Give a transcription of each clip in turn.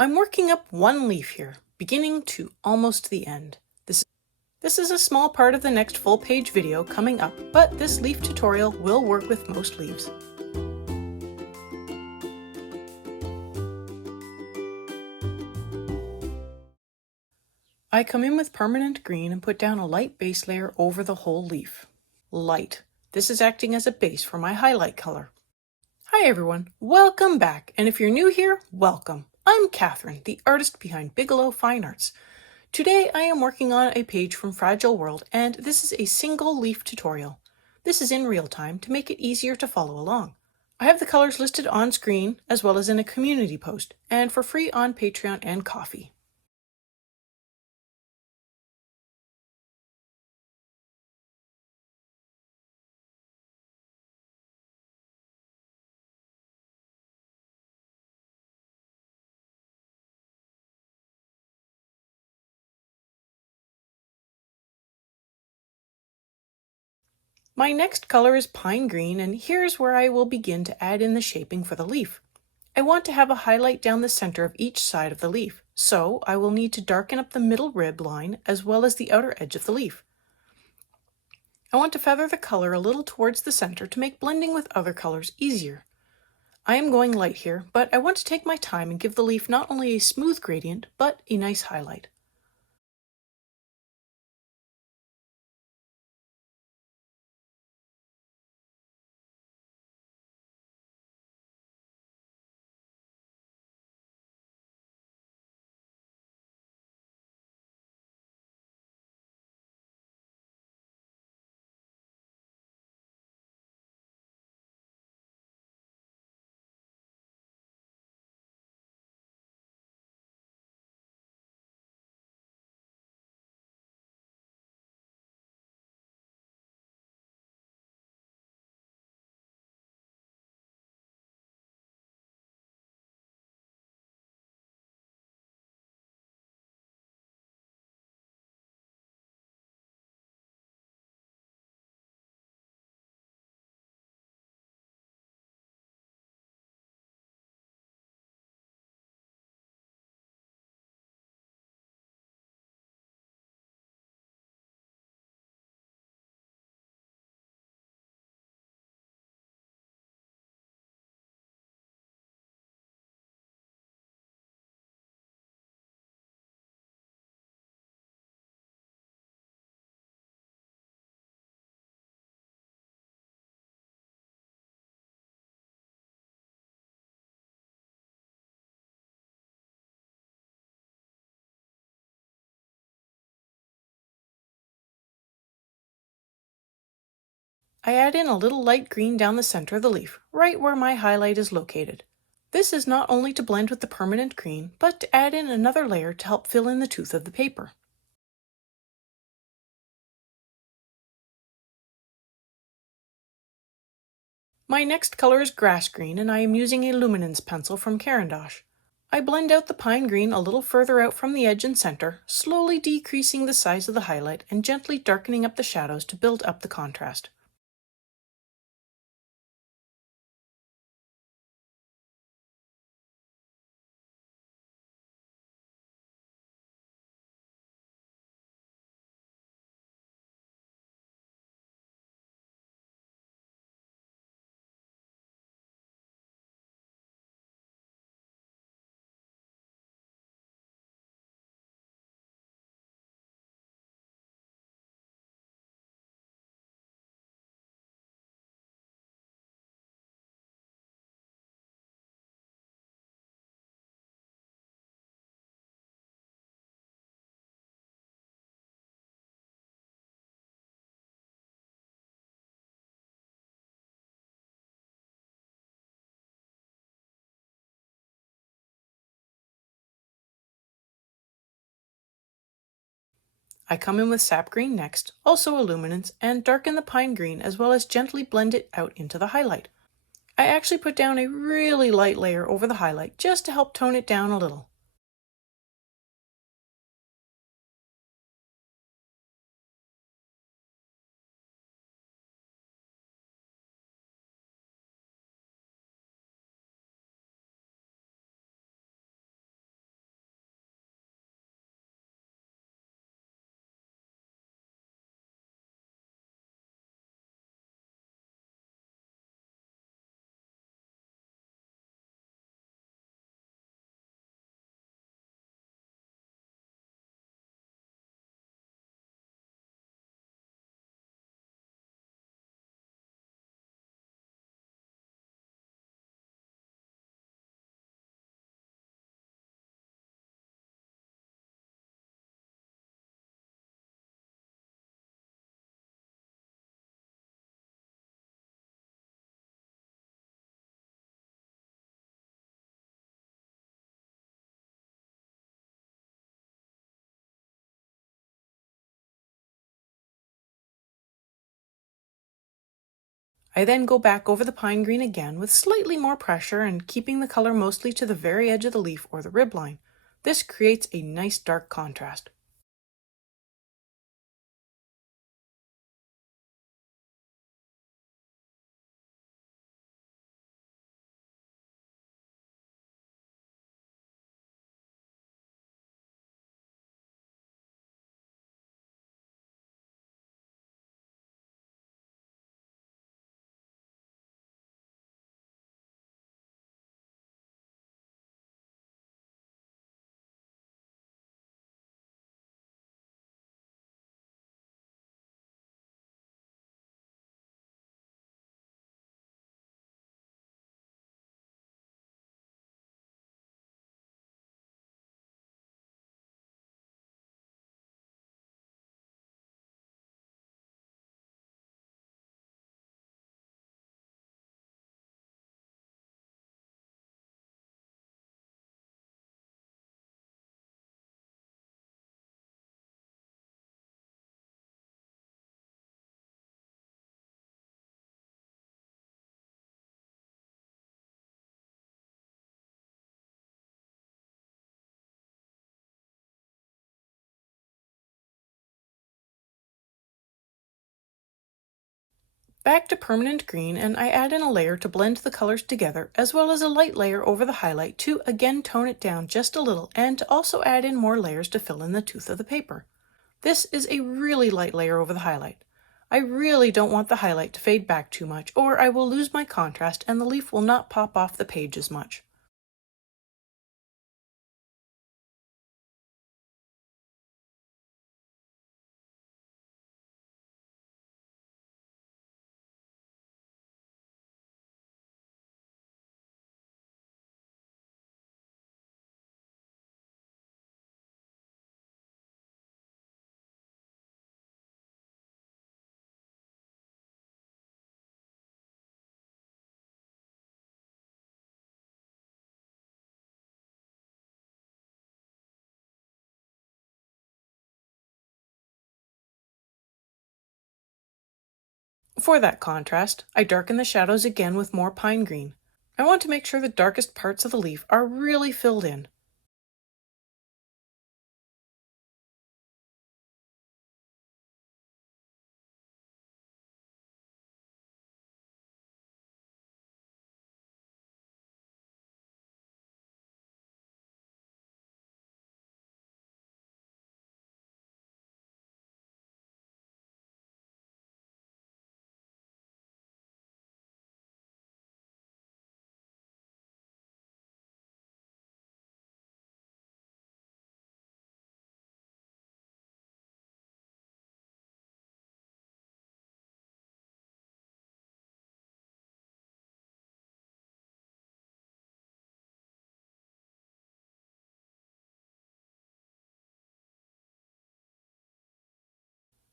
I'm working up one leaf here, beginning to almost the end. This is a small part of the next full page video coming up, but this leaf tutorial will work with most leaves. I come in with permanent green and put down a light base layer over the whole leaf. Light. This is acting as a base for my highlight color. Hi everyone, welcome back, and if you're new here, welcome. I'm Catherine, the artist behind Bigelow Fine Arts. Today I am working on a page from Fragile World, and this is a single leaf tutorial. This is in real time to make it easier to follow along. I have the colors listed on screen as well as in a community post, and for free on Patreon and Ko-fi. My next color is pine green, and here's where I will begin to add in the shaping for the leaf. I want to have a highlight down the center of each side of the leaf, so I will need to darken up the middle rib line as well as the outer edge of the leaf. I want to feather the color a little towards the center to make blending with other colors easier. I am going light here, but I want to take my time and give the leaf not only a smooth gradient, but a nice highlight. I add in a little light green down the center of the leaf, right where my highlight is located. This is not only to blend with the permanent green, but to add in another layer to help fill in the tooth of the paper. My next color is grass green, and I am using a luminance pencil from Caran d'Ache. I blend out the pine green a little further out from the edge and center, slowly decreasing the size of the highlight and gently darkening up the shadows to build up the contrast. I come in with sap green next, also a luminance, and darken the pine green as well as gently blend it out into the highlight. I actually put down a really light layer over the highlight just to help tone it down a little. I then go back over the pine green again with slightly more pressure and keeping the color mostly to the very edge of the leaf or the rib line. This creates a nice dark contrast. Back to permanent green, and I add in a layer to blend the colors together, as well as a light layer over the highlight to again tone it down just a little and to also add in more layers to fill in the tooth of the paper. This is a really light layer over the highlight. I really don't want the highlight to fade back too much, or I will lose my contrast and the leaf will not pop off the page as much. For that contrast, I darken the shadows again with more pine green. I want to make sure the darkest parts of the leaf are really filled in.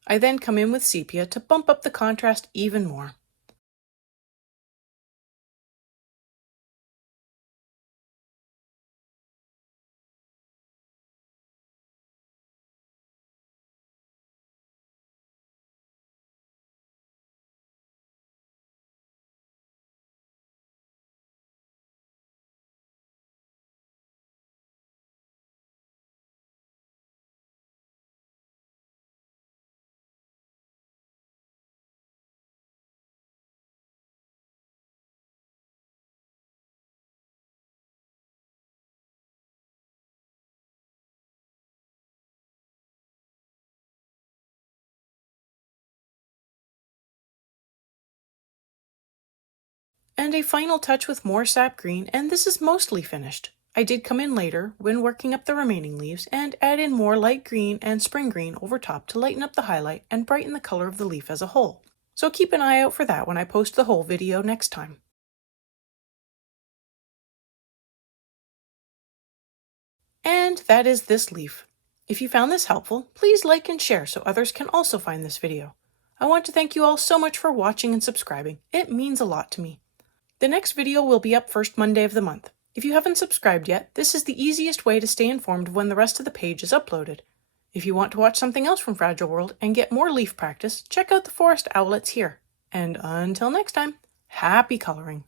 I then come in with sepia to bump up the contrast even more. And a final touch with more sap green, and this is mostly finished. I did come in later, when working up the remaining leaves, and add in more light green and spring green over top to lighten up the highlight and brighten the color of the leaf as a whole. So keep an eye out for that when I post the whole video next time. And that is this leaf. If you found this helpful, please like and share so others can also find this video. I want to thank you all so much for watching and subscribing. It means a lot to me. The next video will be up first Monday of the month. If you haven't subscribed yet, this is the easiest way to stay informed of when the rest of the page is uploaded. If you want to watch something else from Fragile World and get more leaf practice, check out the forest owlets here. And until next time, happy coloring!